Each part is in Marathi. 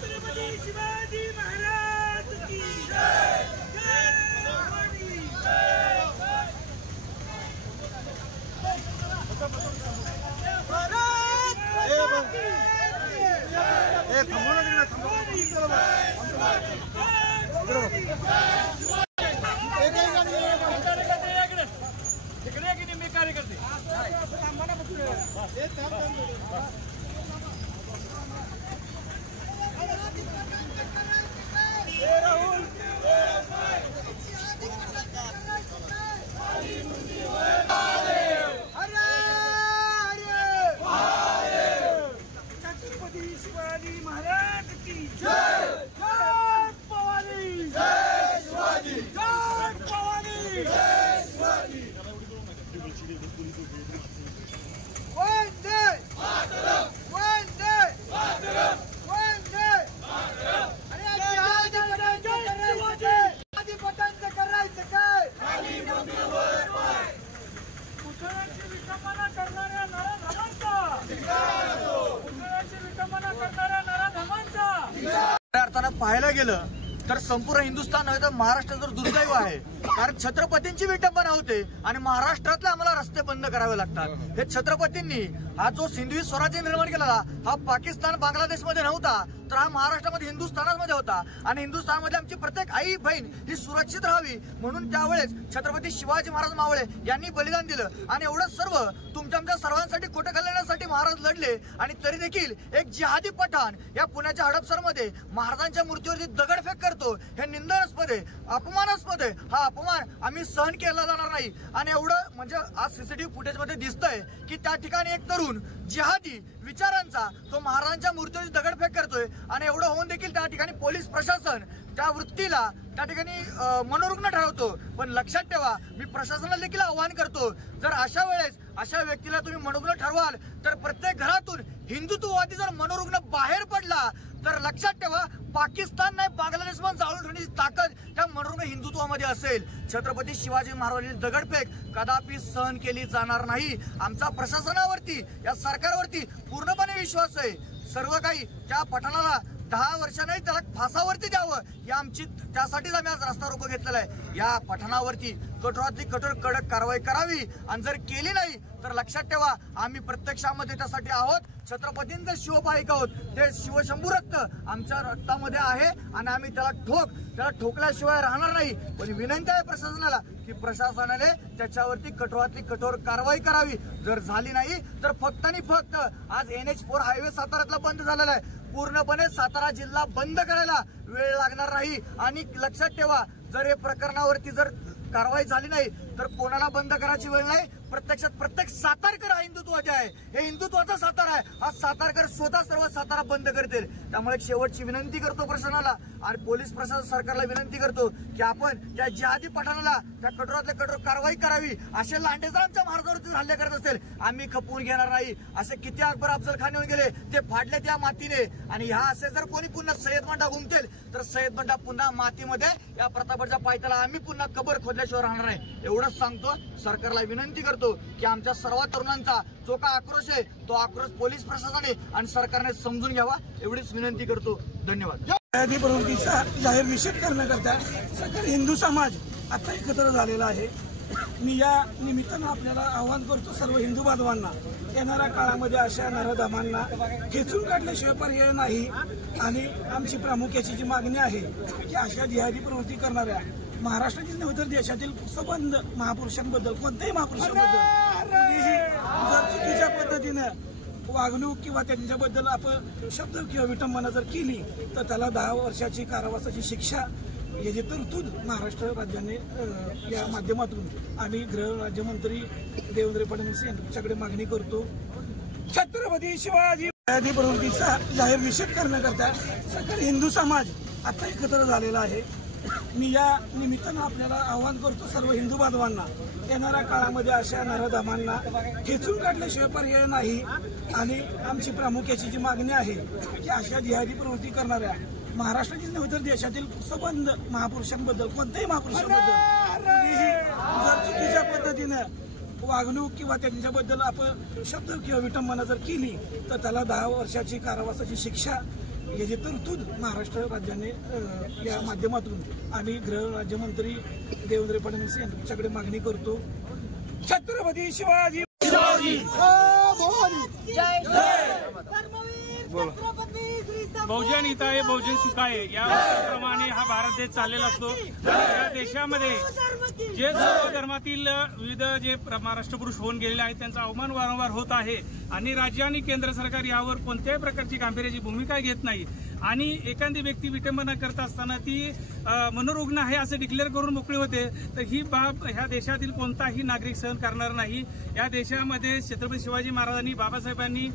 छत्रपती शिवाजी महाराज की जय। तिकडे की निम्मे कार्यकर्ते राहुल छत्रपती शिवाजी महाराज की जय। जय भवानी, जय शिवाजी, जय भवानी, जय शिवाजी। वंदे मातरम, वंदे मातरम, वंदे मातरम। अरे आधी पटांचं करायचं काय? खाली मंदिरावर पाय। पुतळ्याची विटंबना करणाऱ्या नराधमांचा पुतळ्याची विटंबना करणाऱ्या नराधमांचा अर्थानं पाहायला गेलं तर संपूर्ण हिंदुस्थान नव्हे तर महाराष्ट्र जर दुर्दैव आहे, कारण छत्रपतींची विटंबना होते आणि महाराष्ट्रातले आम्हाला रस्ते बंद करावे लागतात। हे छत्रपतींनी हा जो सिंधवी स्वराज्य निर्माण केलेला हा पाकिस्तान बांगलादेशमध्ये नव्हता, तर हा महाराष्ट्रामध्ये हिंदुस्थानामध्ये होता आणि हिंदुस्थानमध्ये आमची प्रत्येक आई बहीण ही सुरक्षित राहावी म्हणून त्यावेळेस छत्रपती शिवाजी महाराज मावळे यांनी बलिदान दिलं आणि एवढं सर्व तुमच्या सर्वांसाठी खोटं घालण्यासाठी महाराज लढले। आणि तरी देखील एक जिहादी पठाण या पुण्याच्या हडपसरमध्ये महाराजांच्या मूर्तीवरती दगडफेक करतो, हे निंदनास्पद आहे, अपमानास्पद आहे। हा अपमान आम्ही सहन केला जाणार नाही। आणि एवढं म्हणजे आज सीसीटीव्ही फुटेजमध्ये दिसतंय की त्या ठिकाणी एक तरुण जिहादी विचारांचा तो महाराजांच्या मूर्तीवरती दगडफेक करतोय आणि एवढं होऊन देखील त्या ठिकाणी पोलीस प्रशासन त्या वृत्तीला त्या ठिकाणी मनोरुग्ण ठरवतो। पण लक्षात ठेवा, मी प्रशासनाला देखील आवाहन करतो, जर अशा वेळेस अशा व्यक्तीला तुम्ही मनोरुग्ण ठरवाल तर प्रत्येक घरातून हिंदुत्ववादी जर मनोरुग्ण बाहेर पडला तर लक्षात ठेवा पाकिस्तान नाही बांगलादेश पण जाळून ठेवण्याची ताकद त्या मनोरुग्ण हिंदुत्वामध्ये असेल। छत्रपती शिवाजी महाराजांची दगडफेक कदापि सहन केली जाणार नाही। आमचा प्रशासनावरती या सरकारवरती पूर्णपणे विश्वास आहे। सर्व काही त्या पठाणाला 10 वर्ष नाही त्याला फासावरती द्यावं या आमची त्यासाठीच आम्ही आज रस्ता रोको घेतलेला आहे। या पठाणावरती कठोरातली कठोर कडक कारवाई करावी आणि जर केली नाही तर लक्षात ठेवा आम्ही प्रत्यक्षामध्ये त्यासाठी आहोत। छत्रपतींचे शिवपाईक आहोत, ते शिवशंभू रक्त आमच्या रक्तामध्ये आहे आणि आम्ही त्याला ठोकल्याशिवाय राहणार नाही। पण विनंती आहे प्रशासनाला की प्रशासनाने त्याच्यावरती कठोरातली कठोर कारवाई करावी। जर झाली नाही तर फक्त आणि फक्त आज NH4 हायवे साताऱ्यातला बंद झालेला आहे, पूर्णपणे सातारा जिल्हा बंद करायला वेळ लागणार नाही। आणि लक्षात ठेवा जर या प्रकरणावरती जर कारवाई झाली नाही तर कोणाला बंद करायची वेळ नाही। प्रत्यक्षात प्रत्येक सातारकर हा हिंदुत्वाचा आहे, हे हिंदुत्वाचा सातारा आहे। हा सातारकर स्वतः सर्व सातारा बंद करतील। त्यामुळे शेवटची विनंती करतो प्रशासनाला आणि पोलीस प्रशासन सरकारला विनंती करतो की आपण त्या जिहादी पठाणाला त्या कठोरातल्या कठोर कारवाई करावी। असे लांडे जर आमच्या महाराजांवरती हल्ले करत असेल आम्ही खपवून घेणार नाही। असे किती अकबर अफजल खान येऊन गेले ते फाडले त्या मातीने आणि ह्या असे जर कोणी पुन्हा सय्यद बंडा घुमतील तर सय्यद बंडा पुन्हा मातीमध्ये या प्रतापगडच्या पायथ्याला आम्ही पुन्हा कबर खोदल्याशिवाय राहणार नाही। एवढंच सांगतो, सरकारला विनंती करतो की आमच्या सर्व तरुणांचा जो का आक्रोश आहे तो आक्रोश पोलीस प्रशासनाने आणि सरकारने समजून घ्यावा एवढीच विनंती करतो। धन्यवाद। जिहादी प्रवृत्तीचा जाहीर निषेध करण्याकरता सगळा हिंदू समाज आता एकत्र झालेला आहे। मी या निमित्तानं आपल्याला आवाहन करतो सर्व हिंदू बांधवांना, येणाऱ्या काळामध्ये अशा नराधमांना खेचून काढल्याशिवाय पर्याय नाही। आणि आमची प्रामुख्याची जी मागणी आहे की अशा जिहादी प्रवृत्ती करणाऱ्या महाराष्ट्रातील नव्हे तर देशातील सबंध महापुरुषांबद्दल कोणत्याही महापुरुषांबद्दल जर चुकीच्या पद्धतीनं वागणूक किंवा त्यांच्याबद्दल आपण शब्द किंवा विटंबना जर केली तर त्याला 10 वर्षाची कारावासाची शिक्षा याची तरतूद महाराष्ट्र राज्याने या माध्यमातून आम्ही गृह राज्यमंत्री देवेंद्र फडणवीस यांच्याकडे मागणी करतो. छत्रपती शिवाजी जिहादी प्रवृत्तीचा जाहीर निषेध करण्याकरता सकल हिंदू समाज आता एकत्र झालेला आहे. मी या निमित्तानं आपल्याला आवाहन करतो सर्व हिंदू बांधवांना, येणाऱ्या काळामध्ये अशा नराधमांना खेचून काढल्याशिवाय पर्याय नाही. आणि आमची प्रामुख्याची जी मागणी आहे की अशा जिहादी प्रवृत्ती करणाऱ्या महाराष्ट्रातील नव्हे तर देशातील सबंध महापुरुषांबद्दल, कोणत्याही महापुरुषांबद्दल कुणीही जर चुकीच्या पद्धतीनं वागणूक किंवा त्यांच्याबद्दल आपण शब्द किंवा विटंबना जर केली तर त्याला 10 वर्षाची कारावासाची शिक्षा याची तरतूद महाराष्ट्र राज्याने या माध्यमातून आम्ही गृह राज्यमंत्री देवेंद्र फडणवीस यांच्याकडे मागणी करतो. छत्रपती शिवाजी बहुजन हिताय बहुजन सुखाय याप्रमाणे हा भारत देश चाललेला असतो. या देशामध्ये जे सर्व धर्मातील विविध जे महाराष्ट्र पुरुष होऊन गेलेले आहेत त्यांचा अवमान वारंवार होत आहे आणि राज्य आणि केंद्र सरकार यावर कोणत्याही प्रकारची गांभीर्याची भूमिका घेत नाही. आणि एखादी व्यक्ती विटंबना करत असताना ती मनोरुग्ण आहे असं डिक्लेअर करून मोकळी होते तर ही बाब ह्या देशातील कोणताही नागरिक सहन करणार नाही. या देशामध्ये छत्रपती शिवाजी महाराजांनी बाबासाहेबांनी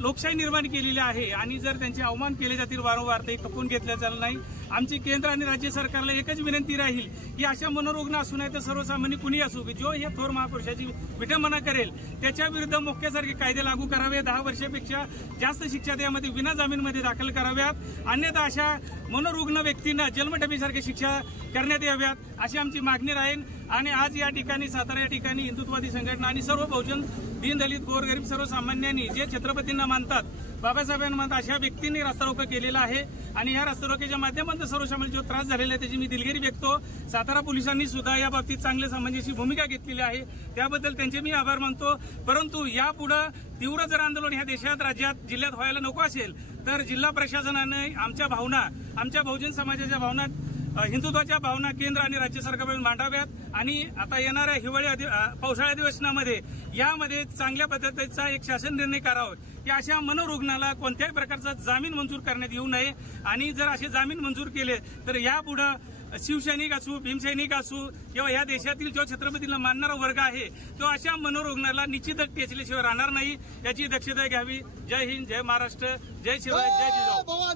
लोकशाही निर्माण केलेली आहे आणि जर त्यांचे अवमान केले जातील वारंवार ते खपून घेतल्या जाणार नाही. आमची केंद्र आणि राज्य सरकारला एकच विनंती राहील की अशा मनोरुग्ण असू नये तर सर्वसामान्य कुणी असू की जो हे थोर महापुरुषाची विटंबना करेल त्याच्या विरुद्ध मोक्यासारखे कायदे लागू करावे, 10 वर्षापेक्षा जास्त शिक्षा त्यामध्ये विना जामीनमध्ये दाखल कराव्यात. अन्यथा अशा मनोरुग्ण व्यक्तींना जन्मठेपेसारखी शिक्षा करण्यात याव्यात अशी आमची मागणी राहील. आणि आज या ठिकाणी सातारा या ठिकाणी हिंदुत्ववादी संघटना आणि सर्व बहुजन दीनदलित गोरगरीब सर्वसामान्यांनी जे छत्रपतींना मानतात, बाबासाहेबांना मानतात अशा व्यक्तींनी रस्ता रोको केलेला आहे. आणि ह्या रस्ता रोकोच्या माध्यमातून सर्वसामान्य जो त्रास झालेला आहे त्याची मी दिलगिरी व्यक्तो. सातारा पोलिसांनी सुद्धा या बाबतीत चांगल्या समंजसी भूमिका घेतलेली आहे, त्याबद्दल त्यांचे मी आभार मानतो. परंतु यापुढे तीव्र जर आंदोलन ह्या देशात, राज्यात, जिल्ह्यात व्हायला नको असेल तर जिल्हा प्रशासनाने आमच्या भावना, आमच्या बहुजन समाजाच्या भावना, हिंदुत्वाच्या भावना केंद्र आणि राज्य सरकारकडून मांडाव्यात. आणि आता येणाऱ्या पावसाळी अधिवेशनामध्ये यामध्ये चांगल्या पद्धतीचा एक शासन निर्णय करावा की अशा मनोरुग्णाला कोणत्याही प्रकारचा जामीन मंजूर करण्यात येऊ नये. आणि जर असे जामीन मंजूर केले तर यापुढे शिवसैनिक असू, भीमसैनिक असू किंवा या देशातील जो छत्रपतीला मानणारा वर्ग आहे तो अशा मनोरुग्णाला निश्चितच टेचल्याशिवाय राहणार नाही. याची दक्षता घ्यावी. जय हिंद, जय महाराष्ट्र, जय शिवाय, जय जिजाऊ.